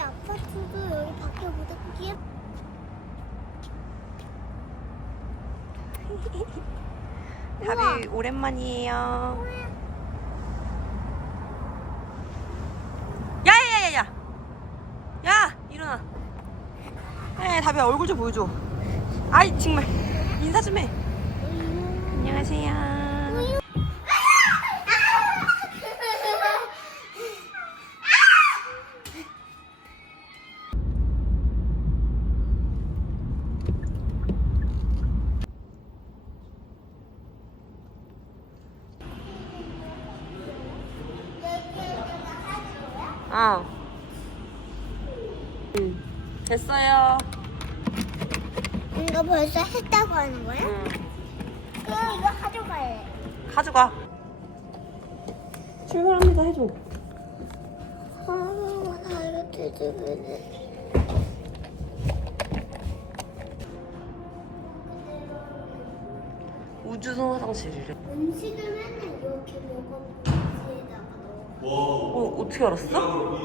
여기 아파트도 여기 밖에 못하게. 다비 오랜만이에요. 야야야야야! 야 일어나. 에 다비야 얼굴 좀 보여줘. 아이 정말 인사 좀 해. 안녕하세요. 됐어요. 이거 벌써 했다고 하는 거야? 응. 그럼 이거 가져갈래. 가져가. 출발합니다 해줘. 나 이거 뒤집으네. 우주선 화장실이래. 음식을 맨날 이렇게 먹어. 뒤에다가 넣어. 어떻게 알았어?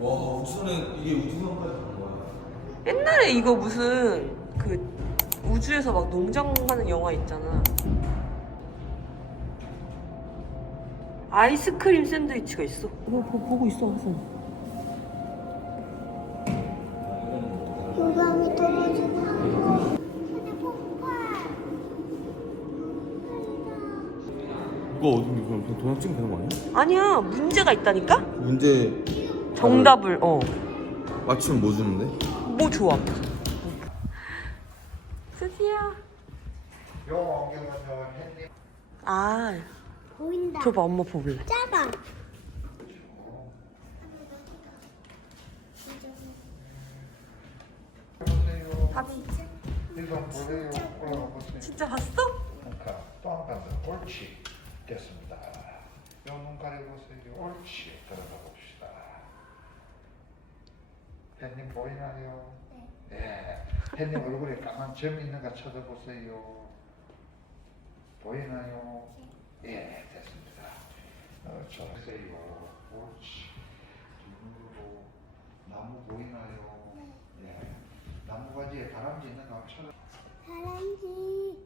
와, 우주선은 이게 우주선까지 간 거야. 옛날에 이거 무슨 그 우주에서 막 농장하는 영화 있잖아. 아이스크림 샌드위치가 있어. 보고 있어 하선. 요강이 떨어지고. 이거 어디 그럼 도장 찍으면 되는 거 아니야? 아니야 문제가 있다니까? 문제 정답을 맞추면 뭐 주는데? 뭐 좋아. 스지야. 아 보인다. 줘봐 엄마 보길래. 작아. 진짜 봤어? 또 한 번 더 옳지 됐습니다. 요 눈 가려보세요. 옳지 들어가 봅시다. 햇님 보이나요? 네. 햇님 얼굴에 까만 점 있는 거 찾아보세요. 보이나요? 예, 됐습니다. 보세요. 옳지. 눈으로 나무 보이나요? 예. 나무 가지에 다람쥐 있는 거 찾아. 사람이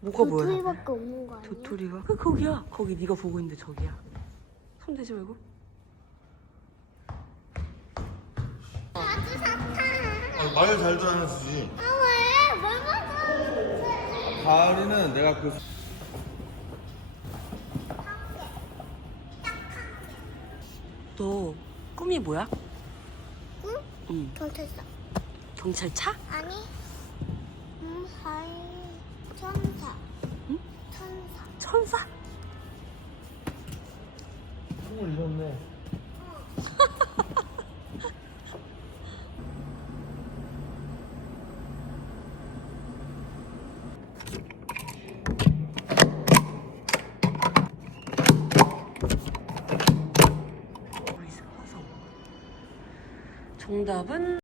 뭐가 뭐야? 도토리밖에 없는 거 아니야? 도토리가? 거기야. 거기 네가 보고 있는데 저기야. 손 대지 말고. 아주 사탕. 말을 잘 들어야 쓰지. 아 왜? 뭘 먹어? 가을이는 내가 그 너 꿈이 뭐야? 응? 응. 경찰서. 경찰차? 아니. 하이. 천사. 응? 천사. 천사? 꿈을 잃었네. 정답은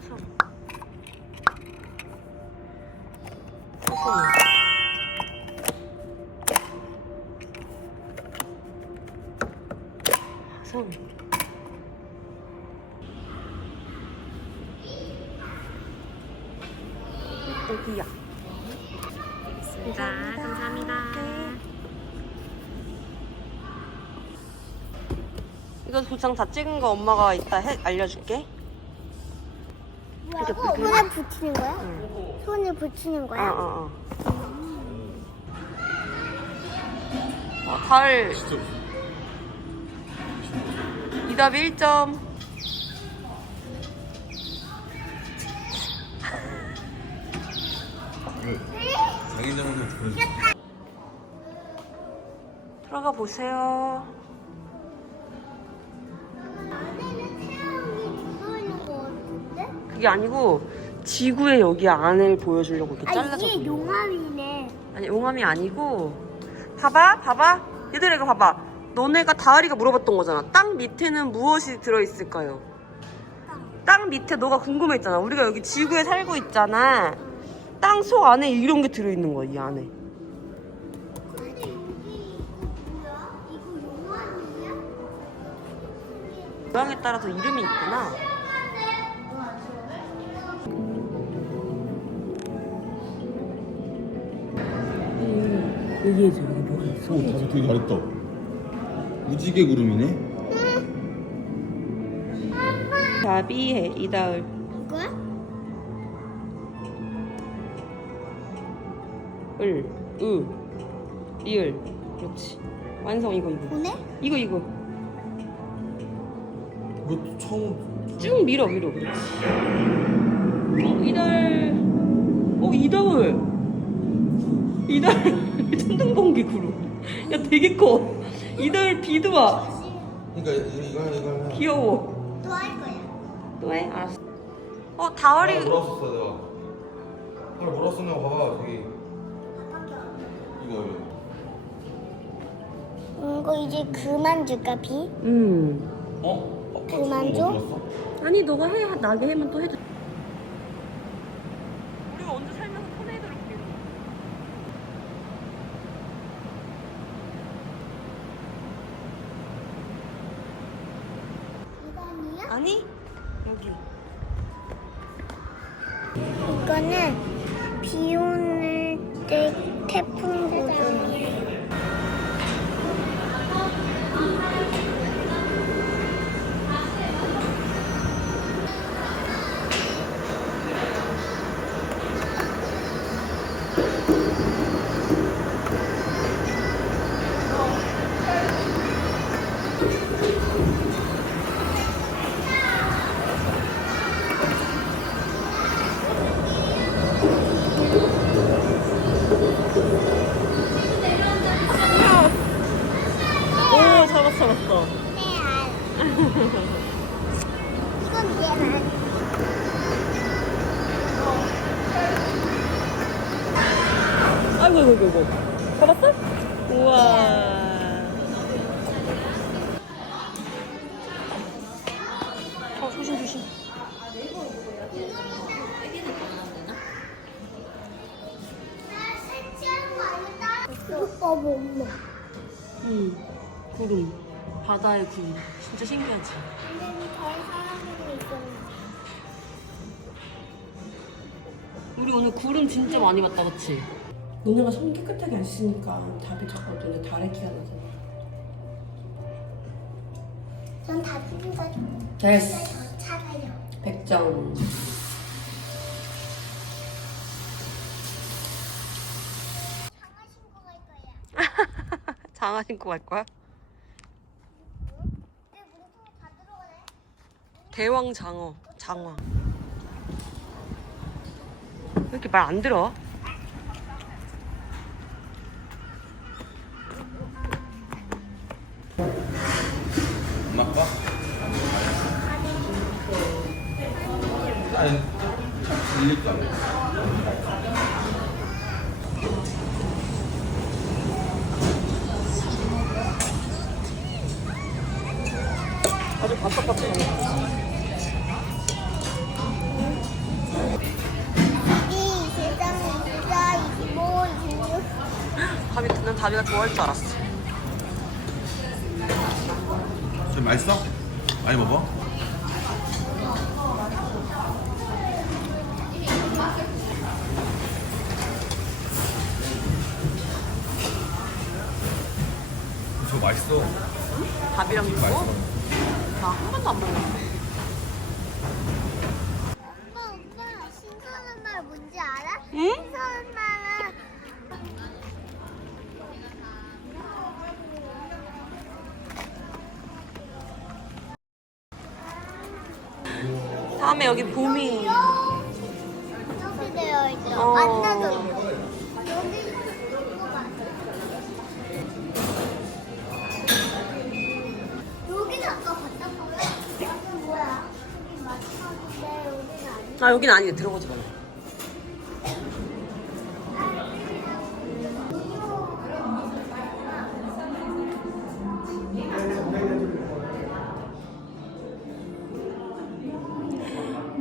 화성. 화성. 화성. 여기야. 감사합니다. 이거 도장 다 찍은 거 엄마가 이따 알려줄게. 뭐라고? 손에 붙이는 거야? 응. 손에 붙이는 거야? 가을. 이답이 1점. 장인장은 그런. 들어가 보세요. 안에는 태양이 들어있는 거 같은데? 그게 아니고 지구의 여기 안을 보여주려고 이렇게 잘라서. 이게 보는 거야. 용암이네. 아니 용암이 아니고 봐봐 얘들아 이거 봐봐. 너네가 다을이가 물어봤던 거잖아. 땅 밑에는 무엇이 들어있을까요? 땅 밑에 너가 궁금했잖아. 우리가 여기 지구에 살고 있잖아. 땅 속 안에 이런 게 들어있는 거야, 이 안에. 근데 여기 이거 뭐야? 이거 용암이야? 모양에 따라서 이름이 있구나. 얘기해줘, 여기 뭐가 있어? 오, 다들 되게 잘했다. 무지개 구름이네. 자비해, 이다을. 이거야? 을, 으, 리을. 그렇지. 완성, 이거. 보내? 이거. 이거 처음. 쭉 밀어, 그렇지. 이달 천둥번개 구름. 야, 되게 커. 이달 비도 와. 그러니까 이거. 귀여워. 또 할 거야. 또 해? 알았어. 다월이. 몰았었어 내가. 발 몰았었나 봐. 되게. 이거. 이거 이제 그만 줄까 비? 어? 그만 줘? 몰았어? 아니, 너가 해. 나게 하면 또 해줘. 우리가 언제 살면서 토네이도를 보게. 이거 아니야? 아니, 여기. 이거는 비 오는 때 태풍 구름이에요. 오, 잡았어. 이건 얘만. 아이고. 잡았어? 우와. 조심. 오빠 엄마. 구름. 바다의 구름. 진짜 신기하지? 근데 더 사람이 있었는데. 우리 오늘 구름 진짜 많이 봤다, 그치? 너네가 손 깨끗하게 안 씻으니까 답이 자꾸 눈에 다래 키가 나잖아. 전 다리가 됐어. 더 차가요. 100점. 장화 신고 갈 거야. 장화 신고 갈 거야? 내 몸통에 다 들어가네. 대왕 장화. 왜 이렇게 말 안 들어? 엄마 아빠? 아니 참 들릴까? 아주 바삭바삭해. 25, 26. 난 다비가 좋아할 줄 알았어. 좀 맛있어? 많이 먹어? 저 맛있어. 밥이랑 먹고? 맛있어. 나 한 번도 안 먹었어. 오빠, 신선한 말 뭔지 알아? 응? 신선한 말은 다음에 여기 봄이. 이렇게 되어 있죠. 어. 안 나져 있고. 여기 이거 봐. 여기는 아까 봤던 거야? 여기 뭐야? 여기 마지막인데 여기는 아니야. 여긴 아니네. 들어가지 마.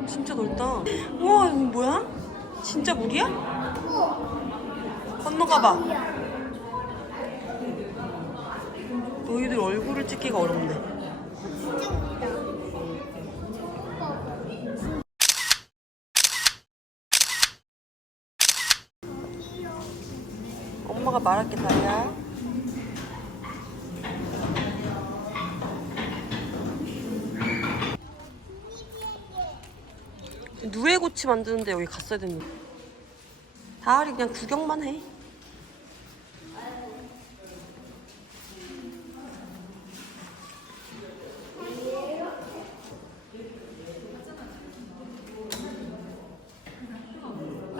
진짜 넓다. 우와, 이거 뭐야? 진짜 진짜 물이야? 어. 건너가봐. 물이야. 너희들 얼굴을 찍기가 어렵네. 진짜 물이다. 엄마가 말할게 다리야. 누에고치 만드는데 여기 갔어야 됐는데. 다리 그냥 구경만 해.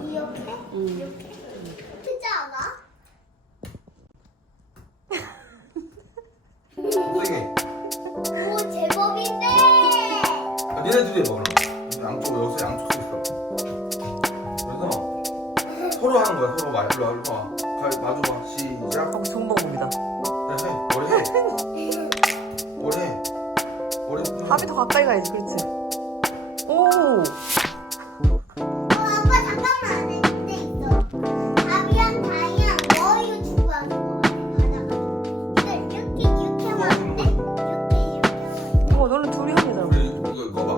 이렇게? 이렇게? 크지 않아? 세게. 오, 제법인데! 아, 니네 둘이 먹으라. 양쪽 여기서 양쪽 서 있어. 그래서 서로 하는 거야. 서로 말 일로 와. 마주봐. 시작. 하고 손목입니다. 야, 해. 머리 해. 머리 해. 머리. 밥이 더 가까이 가야지, 그렇지? 오!